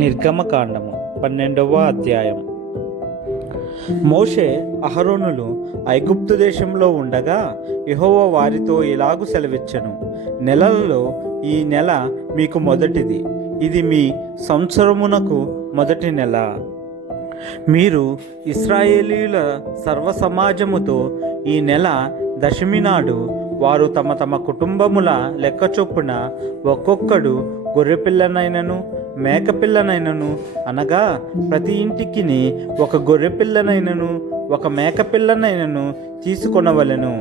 నిర్గమకాండము 12వ అధ్యాయం. మోషే అహరోనులు ఐగుప్తు దేశంలో ఉండగా యెహోవా వారితో ఇలాగు సెలవిచ్చెను. నెలలలో ఈ నెల మీకు మొదటిది, ఇది మీ సంవత్సరమునకు మొదటి నెల. మీరు ఇశ్రాయేలీయుల సర్వ సమాజముతో ఈ నెల దశమి నాడు వారు తమ తమ కుటుంబముల లెక్క చొప్పున ఒక్కొక్కడు గొర్రెపిల్లనైనను మేకపిల్లనైనను, అనగా ప్రతి ఇంటికి ఒక గొర్రెపిల్లనైనను ఒక మేకపిల్లనైనను తీసుకొనవలెను.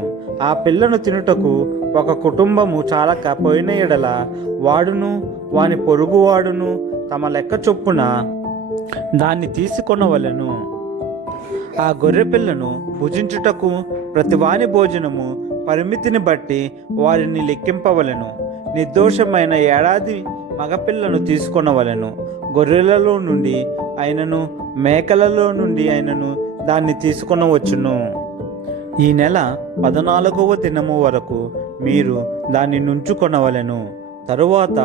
ఆ పిల్లను తినుటకు ఒక కుటుంబము చాలకపోయిన ఎడల వాడును వాని పొరుగువాడును తమ లెక్క చొప్పున దాన్ని తీసుకొనవలెను. ఆ గొర్రెపిల్లను భుజించుటకు ప్రతి వాని భోజనము పరిమితిని బట్టి వారిని లెక్కింపవలెను. నిర్దోషమైన ఏడాది మగపిల్లను తీసుకొనవలెను. గొర్రెలలో నుండి అయినను మేకలలో నుండి అయినను దాన్ని తీసుకొనవచ్చును. ఈ నెల 14వ దినము వరకు మీరు దాన్ని నుంచుకొనవలెను. తరువాత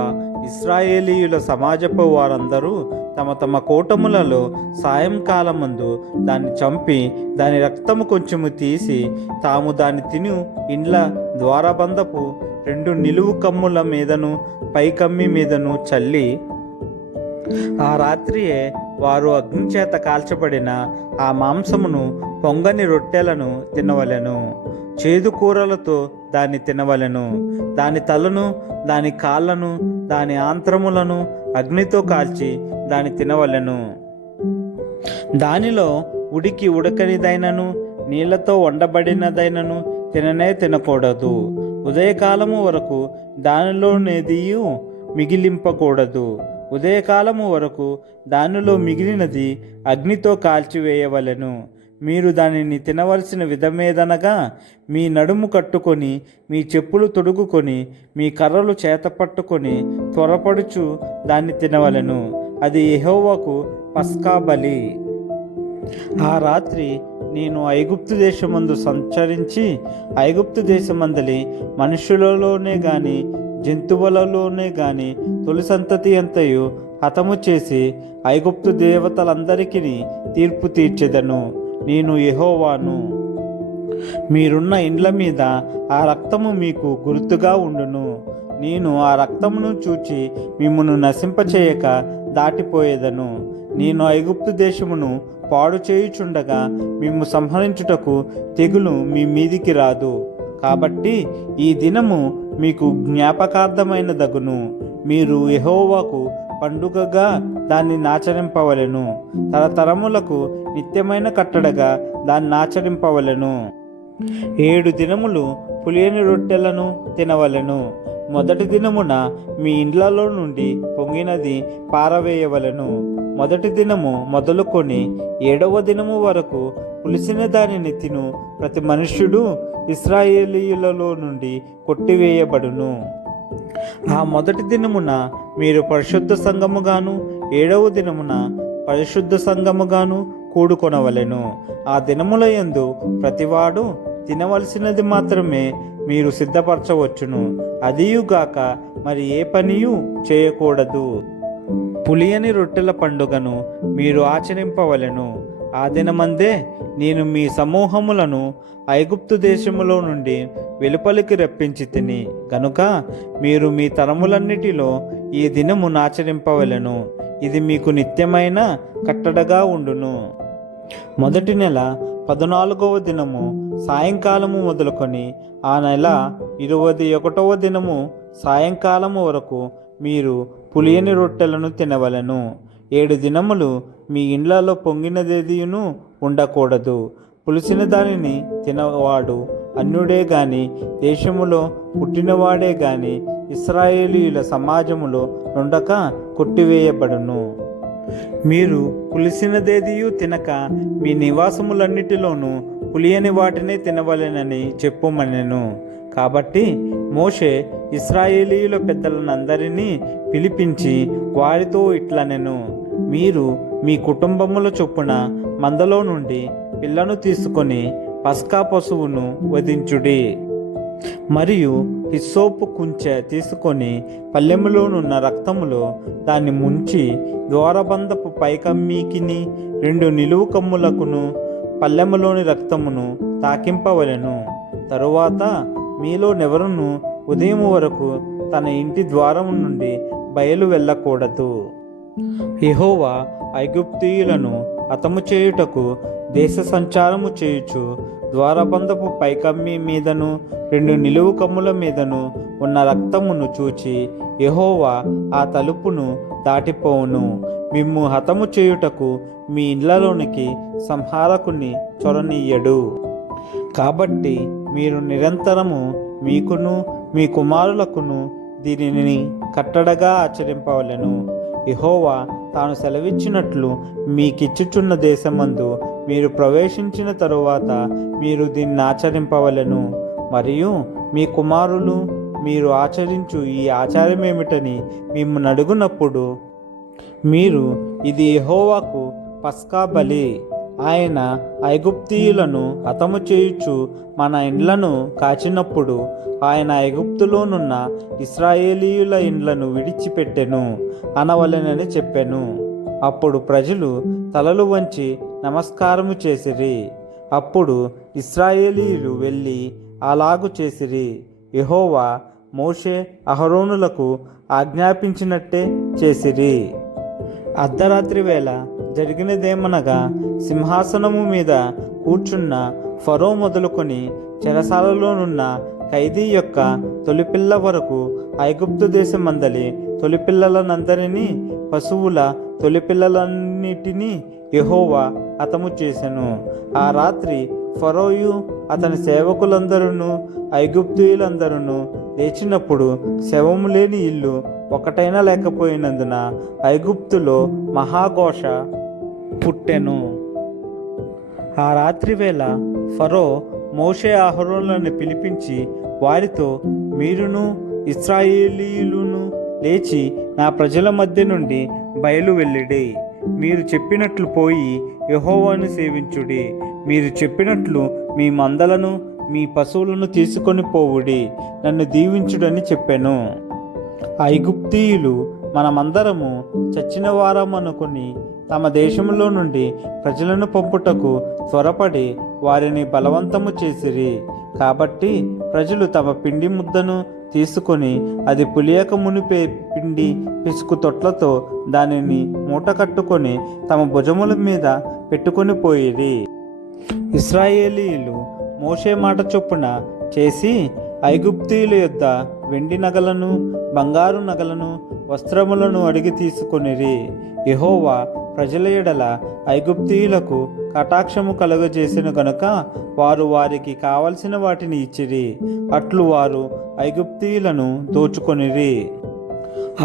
ఇశ్రాయేలీయుల సమాజపు వారందరూ తమ తమ కూటములలో సాయంకాలమందు దాన్ని చంపి దాని రక్తము కొంచెము తీసి తాము దాన్ని తిని ఇండ్ల ద్వారబంధపు 2 నిలువు కమ్ముల మీదను పైకమ్మి మీదను చల్లి, ఆ రాత్రియే వారు అగ్నిచేత కాల్చబడిన ఆ మాంసమును పొంగని రొట్టెలను తినవలెను. చేదు కూరలతో దాన్ని తినవలెను. దాని తలను దాని కాళ్ళను దాని ఆంత్రములను అగ్నితో కాల్చి దాన్ని తినవలెను. దానిలో ఉడకనిదైనను నీళ్లతో వండబడినదైనను తినకూడదు. ఉదయకాలము వరకు దానిలోనేదియు మిగిలింపకూడదు. ఉదయకాలము వరకు దానిలో మిగిలినది అగ్నితో కాల్చివేయవలెను. మీరు దానిని తినవలసిన విధమేదనగా, మీ నడుము కట్టుకొని మీ చెప్పులు తొడుగుకొని మీ కర్రలు చేతపట్టుకొని త్వరపడుచు దాన్ని తినవలెను. అది యెహోవాకు పస్కా బలి. ఆ రాత్రి నేను ఐగుప్తు దేశమందు సంచరించి ఐగుప్తు దేశమందలి మనుషులలోనే గాని జంతువులలోనే గాని తొలి సంతతి అంతయు హతము చేసి ఐగుప్తు దేవతలందరికీ తీర్పు తీర్చెదను. నేను యెహోవాను. మీరున్న ఇండ్ల మీద ఆ రక్తము మీకు గుర్తుగా ఉండును. నేను ఆ రక్తమును చూచి మిమ్మును నశింపచేయక దాటిపోయేదను. నేను ఐగుప్తు దేశమును పాడు చేయుచుండగా మిమ్ము సంహరించుటకు తెగులు మీ మీదికి రాదు. కాబట్టి ఈ దినము మీకు జ్ఞాపకార్థమైన దగును. మీరు యెహోవాకు పండుగగా దాన్ని ఆచరింపవలెను. తరతరములకు నిత్యమైన కట్టడగా దాన్ని ఆచరింపవలెను. 7 దినములు పులియని రొట్టెలను తినవలెను. మొదటి దినమున మీ ఇండ్లలో నుండి పొంగినది పారవేయవలెను. మొదటి దినము మొదలుకొని 7వ దినము వరకు పులిసిన దానిని తిను ప్రతి మనుష్యుడు ఇశ్రాయేలీయులలో నుండి కొట్టివేయబడును. ఆ మొదటి దినమున మీరు పరిశుద్ధ సంఘముగాను 7వ దినమున పరిశుద్ధ సంఘముగాను కూడుకొనవలెను. ఆ దినముల యందు ప్రతివాడు తినవలసినది మాత్రమే మీరు సిద్ధపరచవచ్చును. అదియుగాక మరి ఏ పనియు చేయకూడదు. పులియని రొట్టెల పండుగను మీరు ఆచరింపవలెను. ఆ దినమందే నేను మీ సమూహములను ఐగుప్తు దేశములో నుండి వెలుపలికి రప్పించి తిని గనుక మీరు మీ తరములన్నిటిలో ఈ దినము ఆచరింపవలెను. ఇది మీకు నిత్యమైన కట్టడగా ఉండును. మొదటి నెల 14వ దినము సాయంకాలము మొదలుకొని ఆ నెల 21వ దినము సాయంకాలము వరకు మీరు పులియని రొట్టెలను తినవలెను. 7 దినములు మీ ఇండ్లలో పొంగినదేదియును ఉండకూడదు. పులిసిన దానిని తినవాడు అన్యుడే గాని దేశములో పుట్టినవాడే గాని ఇశ్రాయేలీయుల సమాజములో నుండక కొట్టివేయబడును. మీరు పులిసినదేదియు తినక మీ నివాసములన్నిటిలోనూ పులియని వాటినే తినవలెనని చెప్పుమనెను. కాబట్టి మోషే ఇశ్రాయేలీయుల పెద్దలనందరినీ పిలిపించి వారితో ఇట్లనెను, మీరు మీ కుటుంబముల చొప్పున మందలో నుండి పిల్లను తీసుకొని పస్కా పశువును వధించుడి. మరియు హిస్సోపు కుంచె తీసుకొని పల్లెములోనున్న రక్తములో దాన్ని ముంచి ద్వారబంధపు పైకమ్మీకిని 2 నిలువు కమ్ములకును పల్లెములోని రక్తమును తాకింపవలెను. తరువాత మీలోనెవరును ఉదయం వరకు తన ఇంటి ద్వారము నుండి బయలు వెళ్ళకూడదు. యెహోవా ఐగుప్తీయులను హతము చేయుటకు దేశ సంచారము చేయుచు ద్వారబంధపు పైకమ్మి మీదను 2 నిలువు కమ్ముల మీదను ఉన్న రక్తమును చూచి యెహోవా ఆ తలుపును దాటిపోవును. మిమ్ము హతము చేయుటకు మీ ఇళ్లలోనికి సంహారకుని చొరనీయడు. కాబట్టి మీరు నిరంతరము మీకును మీ కుమారులకును దీనిని కట్టడగా ఆచరింపవలెను. యెహోవా తాను సెలవిచ్చినట్లు మీకిచ్చుచున్న దేశమందు మీరు ప్రవేశించిన తరువాత మీరు దీన్ని ఆచరింపవలెను. మరియు మీ కుమారులు మీరు ఆచరించు ఈ ఆచారమేమిటని మిమ్మల్ని అడుగునప్పుడు మీరు ఇది యెహోవాకు పస్కా బలి, ఆయన ఐగుప్తీయులను హతము చేయుచు మన ఇండ్లను కాచినప్పుడు ఆయన ఐగుప్తులోనున్న ఇశ్రాయేలీయుల ఇండ్లను విడిచిపెట్టెను అనవలెనని చెప్పెను. అప్పుడు ప్రజలు తలలు వంచి నమస్కారము చేసిరి. అప్పుడు ఇశ్రాయేలీయులు వెళ్ళి అలాగు చేసిరి. యెహోవా మోషే అహరోనులకు ఆజ్ఞాపించినట్టే చేసిరి. అర్ధరాత్రి వేళ జరిగినదేమనగా సింహాసనము మీద కూర్చున్న ఫరో మొదలుకొని చెరసాలలోనున్న ఖైదీ యొక్క తొలిపిల్ల వరకు ఐగుప్తు దేశమందలి తొలిపిల్లలనందరినీ పశువుల తొలిపిల్లలన్నిటినీ యెహోవా హతము చేసెను. ఆ రాత్రి ఫరోయు అతని సేవకులందరూ ఐగుప్తీయులందరూ లేచినప్పుడు శవము లేని ఇల్లు ఒకటైనా లేకపోయినందున ఐగుప్తులో మహాఘోష పుట్టెను. ఆ రాత్రి వేళ ఫరో మోషే అహరోనులను పిలిపించి వారితో, మీరును ఇశ్రాయేలీయులును లేచి నా ప్రజల మధ్య నుండి బయలు వెళ్ళిడి. మీరు చెప్పినట్లు పోయి యెహోవాను సేవించుడి. మీరు చెప్పినట్లు మీ మందలను మీ పశువులను తీసుకొని పోవుడి. నన్ను దీవించుడని చెప్పెను. ఐగుప్తీయులు మనమందరము చచ్చిన వారమనుకుని తమ దేశంలో నుండి ప్రజలను పంపుటకు త్వరపడి వారిని బలవంతము చేసిరి. కాబట్టి ప్రజలు తమ పిండి ముద్దను తీసుకొని అది పులియక మునిపే పిండి పిసుకు తొట్లతో దానిని మూట కట్టుకొని తమ భుజముల మీద పెట్టుకొని పోయిరి. ఇశ్రాయేలీయులు మోషే మాట చొప్పున చేసి ఐగుప్తీయుల యొద్ద వెండి నగలను బంగారు నగలను వస్త్రములను అడిగి తీసుకొనిరి. యెహోవా ప్రజల ఎడల ఐగుప్తీయులకు కటాక్షము కలుగజేసిన గనుక వారు వారికి కావలసిన వాటిని ఇచ్చిరి. అట్లు వారు ఐగుప్తీయులను దోచుకొనిరి.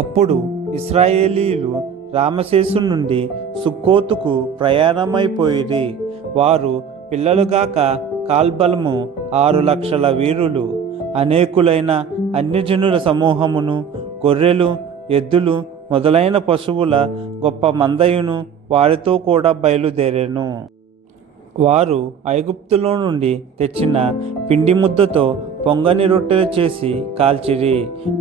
అప్పుడు ఇశ్రాయేలీయులు రామసేసు నుండి సుక్కోతుకు ప్రయాణమైపోయిరి. వారు పిల్లలుగాక కాల్బలము 6,00,000 వీరులు, అనేకులైన అన్యజనుల సమూహమును, గొర్రెలు ఎద్దులు మొదలైన పశువుల గొప్ప మందయును వారితో కూడా బయలుదేరెను. వారు ఐగుప్తులో నుండి తెచ్చిన పిండి ముద్దతో పొంగని రొట్టెలు చేసి కాల్చిరి.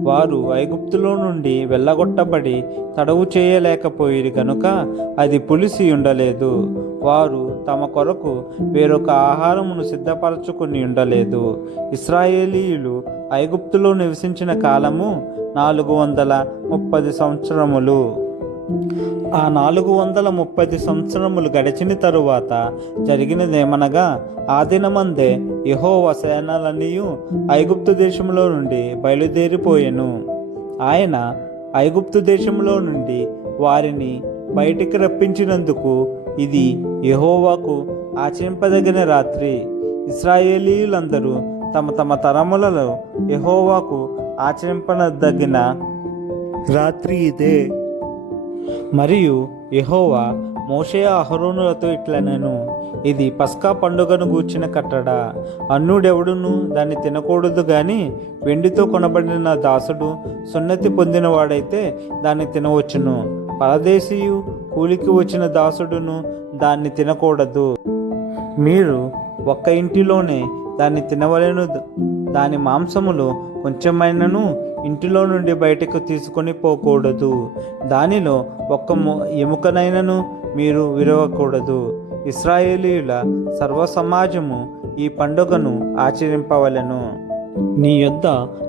వారు ఐగుప్తులో నుండి వెళ్ళగొట్టబడి తడవు చేయలేకపోయిరి గనుక అది పులిసి ఉండలేదు. వారు తమ కొరకు వేరొక ఆహారమును సిద్ధపరచుకుని ఉండలేదు. ఇశ్రాయేలీయులు ఐగుప్తులో నివసించిన కాలము 430 సంవత్సరములు. ఆ 430 సంవత్సరములు గడిచిన తరువాత జరిగినదేమనగా, ఆ దినమందే యెహోవా సేనలన్నీయు ఐగుప్తు దేశంలో నుండి బయలుదేరిపోయెను. ఆయన ఐగుప్తు దేశంలో నుండి వారిని బయటికి రప్పించినందుకు ఇది యెహోవాకు ఆచరింపదగిన రాత్రి. ఇశ్రాయేలీయులందరూ తమ తమ తరములలో యెహోవాకు ఆచరింపదగిన రాత్రి ఇదే. మరియు యెహోవా మోషే అహరోనులతో ఇట్లనెను, ఇది పస్కా పండుగను గూర్చిన కట్టడ. అన్యుడెవడును దాన్ని తినకూడదు గాని వెండితో కొనబడిన దాసుడు సున్నతి పొందినవాడైతే దాన్ని తినవచ్చును. పరదేశీయు కూలికి వచ్చిన దాసుడును దాన్ని తినకూడదు. మీరు ఒక్క ఇంటిలోనే దాన్ని తినవలెను. దాని మాంసములో కొంచెమైనను ఇంటిలో నుండి బయటకు తీసుకొని పోకూడదు. దానిలో ఒక్క ఎముకనైనను మీరు విరవకూడదు. ఇశ్రాయేలీయుల సర్వ సమాజము ఈ పండుగను ఆచరింపవలెను. నీ యొద్ద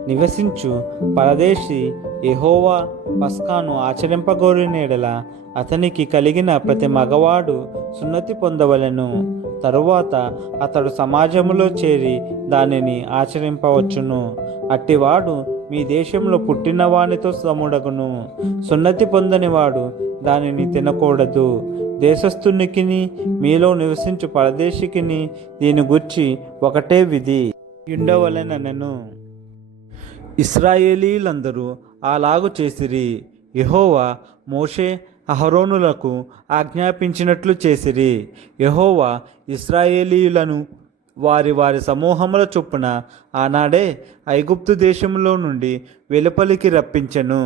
నివసించు పరదేశి యెహోవా పస్కాను ఆచరింపగోరిన అతనికి కలిగిన ప్రతి మగవాడు సున్నతి పొందవలెను. తరువాత అతడు సమాజములో చేరి దానిని ఆచరింపవచ్చును. అట్టివాడు మీ దేశంలో పుట్టిన వానితో సముడగును. సున్నతి పొందనివాడు దానిని తినకూడదు. దేశస్థునికిని మీలో నివసించు పరదేశికిని దీని గూర్చి ఒకటే విధి ఉండవలెనెను. ఇశ్రాయేలీలందరూ అలాగు చేసిరి. యెహోవా మోషే అహరోనులకు ఆజ్ఞాపించినట్లు చేసిరి. యెహోవా ఇశ్రాయేలీయులను వారి వారి సమూహముల చొప్పున ఆనాడే ఐగుప్తు దేశంలో నుండి వెలుపలికి రప్పించెను.